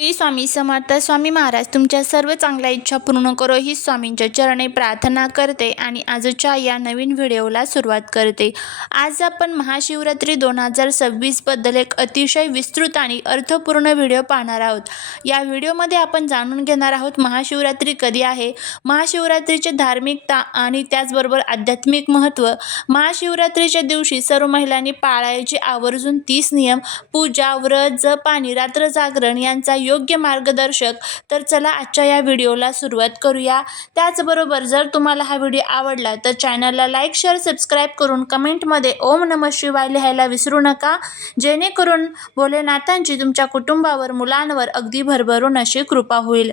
श्री स्वामी समर्थ. स्वामी महाराज तुमच्या सर्व चांगल्या इच्छा पूर्ण करो ही स्वामींच्या चरणी प्रार्थना करते आणि आजच्या या नवीन व्हिडिओला सुरुवात करते. आज आपण महाशिवरात्री 2026 बद्दल एक अतिशय विस्तृत आणि अर्थपूर्ण व्हिडिओ पाहणार आहोत. या व्हिडिओमध्ये आपण जाणून घेणार आहोत महाशिवरात्री कधी आहे, महाशिवरात्रीचे धार्मिकता आणि त्याचबरोबर आध्यात्मिक महत्त्व. महाशिवरात्रीच्या दिवशी सर्व महिलांनी पाळायचे आवर्जून 30 नियम, पूजा, व्रत, जप आणि रात्र जागरण यांचा योग्य मार्गदर्शक. तर चला आजच्या या व्हिडिओला सुरुवात करूया. त्याचबरोबर जर तुम्हाला हा व्हिडिओ आवडला तर चॅनलला लाईक, शेअर, सबस्क्राईब करून कमेंटमध्ये ओम नमः शिवाय लिहायला विसरू नका, जेणेकरून भोलेनाथांची तुमच्या कुटुंबावर, मुलांवर अगदी भरभरून अशी कृपा होईल.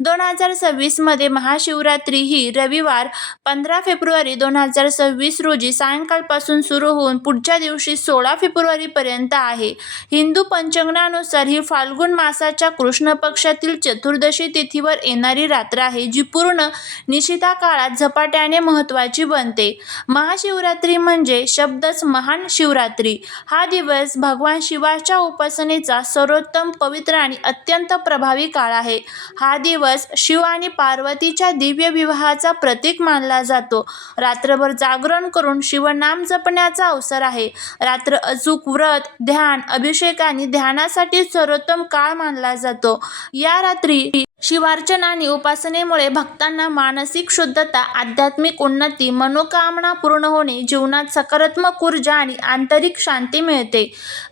2026 मध्ये महाशिवरात्री ही रविवार 15 फेब्रुवारी 2026 रोजी सायंकाळपासून सुरू होऊन पुढच्या दिवशी 16 फेब्रुवारीपर्यंत आहे. हिंदू पंचांगानुसार ही फाल्गुन मासाच्या कृष्ण पक्षातील चतुर्दशी तिथीवर येणारी रात्र आहे, जी पूर्ण निशिता काळात झपाट्याने महत्त्वाची बनते. महाशिवरात्री म्हणजे शब्दच महान शिवरात्री. हा दिवस भगवान शिवाच्या उपासनेचा सर्वोत्तम, पवित्र आणि अत्यंत प्रभावी काळ आहे. हा दिवस शिव आणि पार्वतीच्या दिव्य विवाहाचा प्रतीक मानला जातो. रात्रभर जागरण करून शिवनाम जपण्याचा अवसर आहे. रात्र अचूक व्रत, ध्यान, अभिषेक आणि ध्यानासाठी सर्वोत्तम काळ मानला जातो. या रात्री शिवार्चना आणि उपासनेमुळे भक्तांना मानसिक शुद्धता, आध्यात्मिक उन्नती, मनोकामना पूर्ण होणे, जीवनात सकारात्मक ऊर्जा आणि आंतरिक शांती मिळते.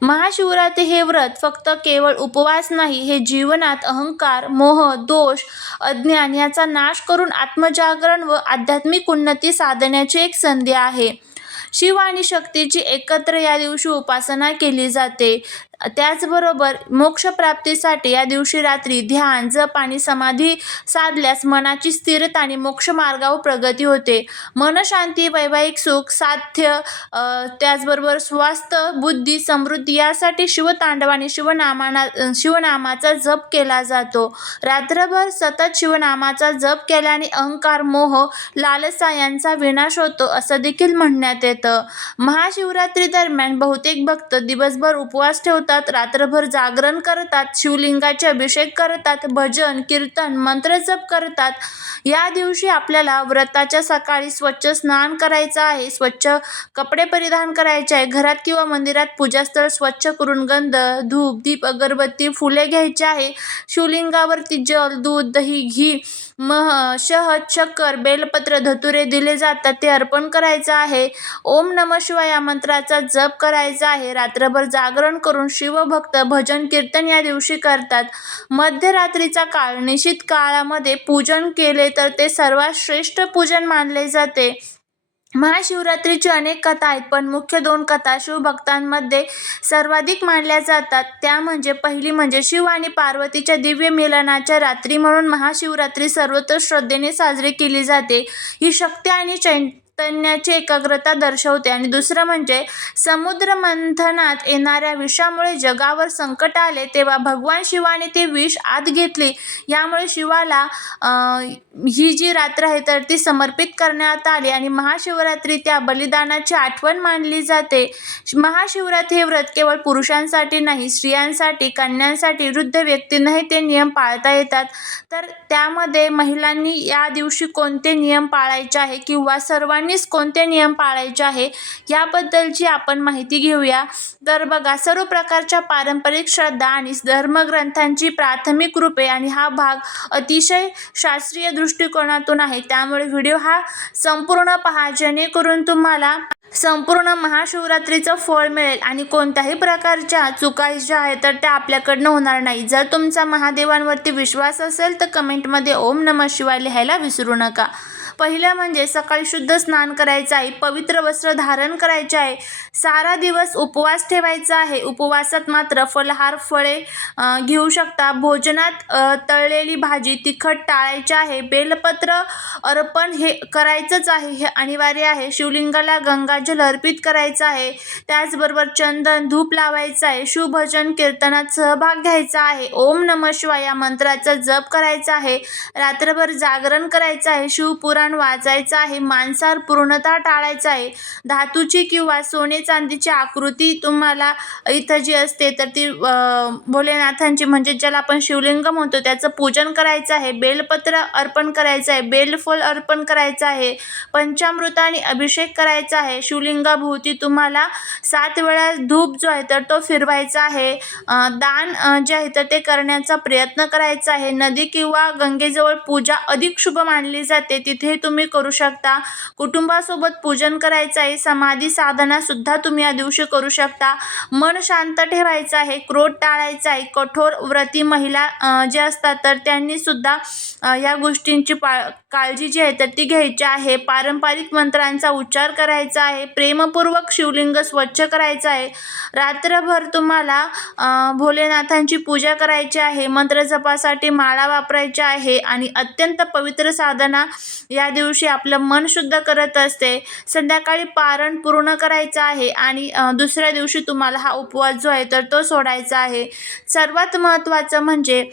महाशिवरात्री हे व्रत फक्त केवळ उपवास नाही, हे जीवनात अहंकार, मोह, दोष, अज्ञान याचा नाश करून आत्मजागरण व आध्यात्मिक उन्नती साधण्याची एक संधी आहे. शिव आणि शक्तीची एकत्र या दिवशी उपासना केली जाते. त्याचबरोबर मोक्षप्राप्तीसाठी या दिवशी रात्री ध्यान, जप आणि समाधी साधल्यास मनाची स्थिरता आणि मोक्ष मार्गावर प्रगती होते. मनशांती, वैवाहिक सुख, साध्य, त्याचबरोबर स्वास्थ्य, बुद्धी, समृद्धी यासाठी शिवतांडव आणि शिवनामाचा जप केला जातो. रात्रभर सतत शिवनामाचा जप केल्याने अहंकार, मोह, लालसा यांचा विनाश होतो असं देखील म्हणण्यात येतं. महाशिवरात्री दरम्यान बहुतेक भक्त दिवसभर उपवास ठेवतात, रात्रभर जागरण करतात, शिवलिंगाचे अभिषेक करतात, भजन, कीर्तन, मंत्र जप करतात. या दिवशी आपल्याला व्रताच्या सकाळी स्वच्छ स्नान करायचं आहे, स्वच्छ कपडे परिधान करायचे आहे, घरात किंवा मंदिरात पूजास्थळ स्वच्छ करून गंध, धूप, दीप, अगरबत्ती, फुले घ्यायची आहे. शिवलिंगावरती जल, दूध, दही, घी, शहद, शक्कर, बेलपत्र, धतुरे दिले जातात, ते अर्पण करायचं आहे. ओम नमः शिवाय या मंत्राचा जप करायचा आहे. रात्रभर जागरण करून शिवभक्त भजन, कीर्तन या दिवशी करतात. मध्यरात्रीचा काळ, निशित काळामध्ये पूजन केले तर ते सर्वात श्रेष्ठ पूजन मानले जाते. महाशिवरात्रीची अनेक कथा आहेत, पण मुख्य 2 कथा शिवभक्तांमध्ये सर्वाधिक मानल्या जातात. त्या म्हणजे पहिली म्हणजे शिव आणि पार्वतीच्या दिव्य मिलनाच्या रात्री म्हणून महाशिवरात्री सर्वत्र श्रद्धेने साजरी केली जाते. ही शक्ती आणि चैतन्याची एकाग्रता दर्शवते. आणि दुसरं म्हणजे समुद्र मंथनात येणाऱ्या विषामुळे जगावर संकट आले, तेव्हा भगवान शिवाने ते विष आत घेतले. यामुळे शिवाला ही जी रात्र आहे तर ती समर्पित करण्यात आली आणि महाशिवरात्री त्या बलिदानाची आठवण मानली जाते. महाशिवरात्री हे व्रत केवळ पुरुषांसाठी नाही, स्त्रियांसाठी, कन्यांसाठी, वृद्ध व्यक्तींनाही ते नियम पाळता येतात. तर त्यामध्ये महिलांनी या दिवशी कोणते नियम पाळायचे आहे किंवा सर्वांनीच कोणते नियम पाळायचे आहे याबद्दलची आपण माहिती घेऊया. तर बघा, सर्व प्रकारच्या पारंपरिक श्रद्धा आणि धर्मग्रंथांची प्राथमिक रूपे आणि हा भाग अतिशय शास्त्रीय दृष्टिकोनातून आहे. त्यामुळे व्हिडिओ हा संपूर्ण पहा, जेणेकरून तुम्हाला संपूर्ण महाशिवरात्रीचं फळ मिळेल आणि कोणत्याही प्रकारच्या चुका ज्या आहेत तर त्या आपल्याकडनं होणार नाही. जर तुमचा महादेवांवरती विश्वास असेल तर कमेंटमध्ये ओम नमः शिवाय लिहायला विसरू नका. पहिलं म्हणजे सकाळी शुद्ध स्नान करायचं आहे, पवित्र वस्त्र धारण करायचे आहे, सारा दिवस उपवास ठेवायचा आहे. उपवासात मात्र फलाहार, फळे घेऊ शकता. भोजनात तळलेली भाजी, तिखट टाळायचे आहे. बेलपत्र अर्पण हे करायचंच आहे, हे अनिवार्य आहे. शिवलिंगाला गंगाजल अर्पित करायचं आहे. त्याचबरोबर चंदन, धूप लावायचं आहे. शिवभजन कीर्तनात सहभाग घ्यायचा आहे. ओम नमः शिवाय या मंत्राचा जप करायचा आहे. रात्रभर जागरण करायचं आहे. शिवपुराण पुराण वाचायचं आहे. मांसाहार पूर्णतः टाळायचा आहे. धातूची किंवा सोने चांदीची आकृती तुम्हाला इथं जी असते तर ती भोलेनाथांची म्हणजे ज्याला आपण शिवलिंग म्हणतो त्याचं पूजन करायचं आहे. बेलपत्र अर्पण करायचं आहे. बेलफूल अर्पण करायचं आहे. पंचामृताने अभिषेक करायचा आहे. शिवलिंगाभोवती तुम्हाला 7 वेळा धूप जो आहे तर तो फिरवायचा आहे. दान जे आहे तर ते करण्याचा प्रयत्न करायचा आहे. नदी किंवा गंगेजवळ पूजा अधिक शुभ मानली जाते, तिथे तुम्ही करू शकता. कुटुंबासोबत पूजन करायचं आहे. समाधी साधना सुद्धा तुम्ही या दिवशी करू शकता. मन शांत ठेवायचं आहे. क्रोध टाळायचा आहे. कठोर व्रती महिला जे असतात तर त्यांनी सुद्धा या गोष्टींची काळजी जी आहे तर ती घ्यायची आहे. पारंपरिक मंत्रांचा उच्चार करायचा आहे. प्रेमपूर्वक शिवलिंग स्वच्छ करायचं आहे. रात्रभर तुम्हाला भोलेनाथांची पूजा करायची आहे. मंत्र जपासाठी माळा वापरायच्या आहे आणि अत्यंत पवित्र साधना या दिवशी आपलं मन शुद्ध करत असते. संध्याकाळी पारण पूर्ण करायचं आहे आणि दुसऱ्या दिवशी तुम्हाला हा उपवास जो आहे तर तो सोडायचा आहे. सर्वात महत्त्वाचं म्हणजे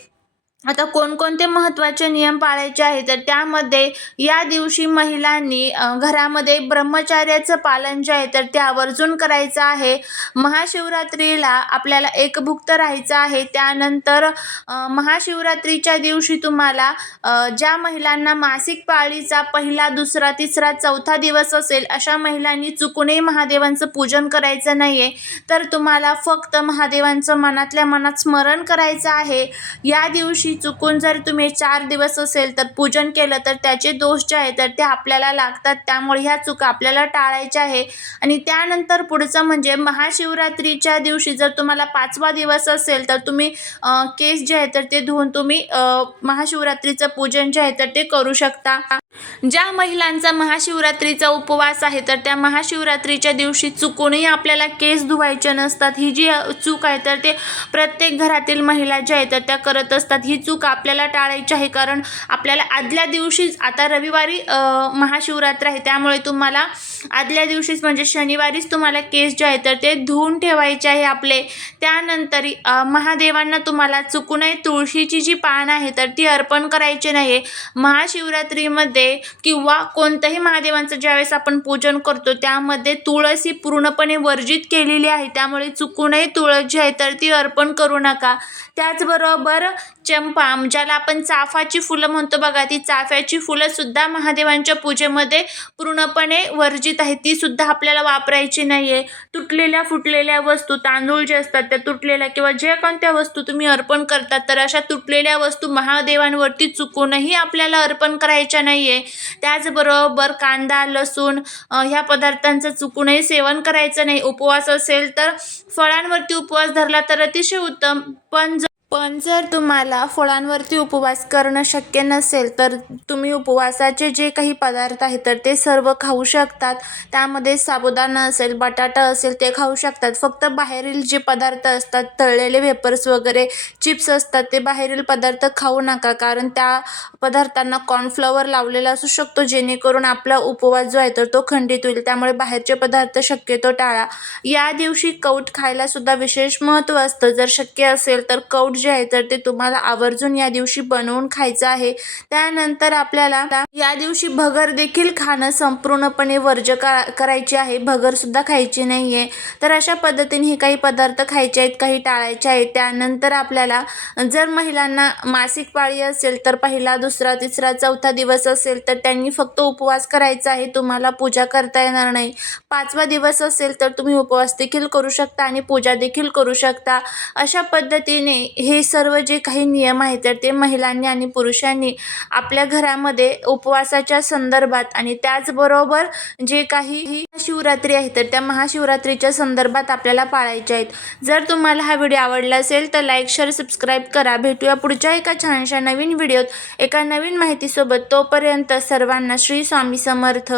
आता कोणकोणते महत्त्वाचे नियम पाळायचे आहे तर त्यामध्ये या दिवशी महिलांनी घरामध्ये ब्रह्मचर्याचं पालन जे आहे तर ते आवर्जून करायचं आहे. महाशिवरात्रीला आपल्याला एकभुक्त राहायचं आहे. त्यानंतर महाशिवरात्रीच्या दिवशी तुम्हाला ज्या महिलांना मासिक पाळीचा पहिला, दुसरा, तिसरा, चौथा दिवस असेल अशा महिलांनी चुकूनही महादेवांचं पूजन करायचं नाही आहे. तर तुम्हाला फक्त महादेवांचं मनातल्या मनात स्मरण करायचं आहे. या दिवशी चुकून जर तुम्ही 4 दिवस असेल तर पूजन केलं तर त्याचे दोष जे आहेत तर ते आपल्याला लागतात. त्यामुळे ह्या चुका आपल्याला टाळायच्या आहे. आणि त्यानंतर पुढचं म्हणजे महाशिवरात्रीच्या दिवशी जर तुम्हाला 5वा दिवस असेल तर तुम्ही केस जे आहे तर ते धुवून तुम्ही महाशिवरात्रीचं पूजन जे आहे तर ते करू शकता. ज्या महिलांचा महाशिवरात्रीचा उपवास आहे तर त्या महाशिवरात्रीच्या दिवशी चुकूनही आपल्याला केस धुवायचे नसतात. ही जी चूक आहे तर ते प्रत्येक घरातील महिला ज्या आहेत तर त्या करत असतात. ही चूक आपल्याला टाळायची आहे. कारण आपल्याला आदल्या दिवशीच आता रविवारी महाशिवरात्र आहे त्यामुळे तुम्हाला आदल्या दिवशीच म्हणजे शनिवारीच तुम्हाला केस जे आहे तर ते धुवून ठेवायचे आहे आपले. त्यानंतर महादेवांना तुम्हाला चुकूनही तुळशीची जी पान आहे तर ती अर्पण करायची नाही. महाशिवरात्रीमध्ये किंवा कोणत्याही महादेवांचं ज्यावेळेस आपण पूजन करतो त्यामध्ये तुळस ही पूर्णपणे वर्जित केलेली आहे. त्यामुळे चुकूनही तुळस जी आहे तर ती अर्पण करू नका. त्याचबरोबर चंपा ज्याला आपण चाफ्याची फुलं म्हणतो बघा, ती चाफ्याची फुलं सुद्धा महादेवांच्या पूजेमध्ये पूर्णपणे वर्जित आहे. ती सुद्धा आपल्याला वापरायची नाही आहे. तुटलेल्या फुटलेल्या वस्तू, तांदूळ जे असतात त्या तुटलेल्या किंवा ज्या कोणत्या वस्तू तुम्ही अर्पण करतात तर अशा तुटलेल्या वस्तू महादेवांवरती चुकूनही आपल्याला अर्पण करायच्या नाही आहे. त्याचबरोबर कांदा, लसूण ह्या पदार्थांचं चुकूनही सेवन करायचं नाही. उपवास असेल तर फळांवरती उपवास धरला तर अतिशय उत्तम. पण जर तुम्हाला फळांवरती उपवास करणं शक्य नसेल तर तुम्ही उपवासाचे जे काही पदार्थ आहेत तर ते सर्व खाऊ शकतात. त्यामध्ये साबुदाणा असेल, बटाटा असेल ते खाऊ शकतात. फक्त बाहेरील जे पदार्थ असतात, तळलेले वेपर्स वगैरे, चिप्स असतात ते बाहेरील पदार्थ खाऊ नका. कारण त्या पदार्थांना कॉर्नफ्लॉवर लावलेला असू शकतो जेणेकरून आपला उपवास जो आहे तर तो खंडित होईल. त्यामुळे बाहेरचे पदार्थ शक्यतो टाळा. या दिवशी कौट खायला सुद्धा विशेष महत्त्व असतं. जर शक्य असेल तर कौट जे आहे तर ते तुम्हाला आवर्जून या दिवशी बनवून खायचं आहे. त्यानंतर आपल्याला या दिवशी भगर देखील खाणं संपूर्णपणे वर्ज्य करायचे आहे. भगर सुद्धा खायची नाही आहे. तर अशा पद्धतीने हे काही पदार्थ खायचे आहेत, काही टाळायचे आहेत. त्यानंतर आपल्याला जर महिलांना मासिक पाळी असेल तर पहिला, दुसरा, तिसरा, चौथा दिवस असेल तर त्यांनी फक्त उपवास करायचा आहे. तुम्हाला पूजा करता येणार नाही. 5वा दिवस असेल तर तुम्ही उपवास देखील करू शकता आणि पूजा देखील करू शकता. अशा पद्धतीने हे सर्व जे काही नियम आहेत तर ते महिलांनी आणि पुरुषांनी आपल्या घरामध्ये उपवासाच्या संदर्भात आणि त्याचबरोबर जे काही शिवरात्री आहे तर त्या महाशिवरात्रीच्या संदर्भात आपल्याला पाळायचे आहेत. जर तुम्हाला हा व्हिडिओ आवडला असेल तर लाईक, शेअर, सबस्क्राईब करा. भेटूया पुढच्या एका छानशा नवीन व्हिडिओत एका नवीन माहितीसोबत. तोपर्यंत सर्वांना श्री स्वामी समर्थ.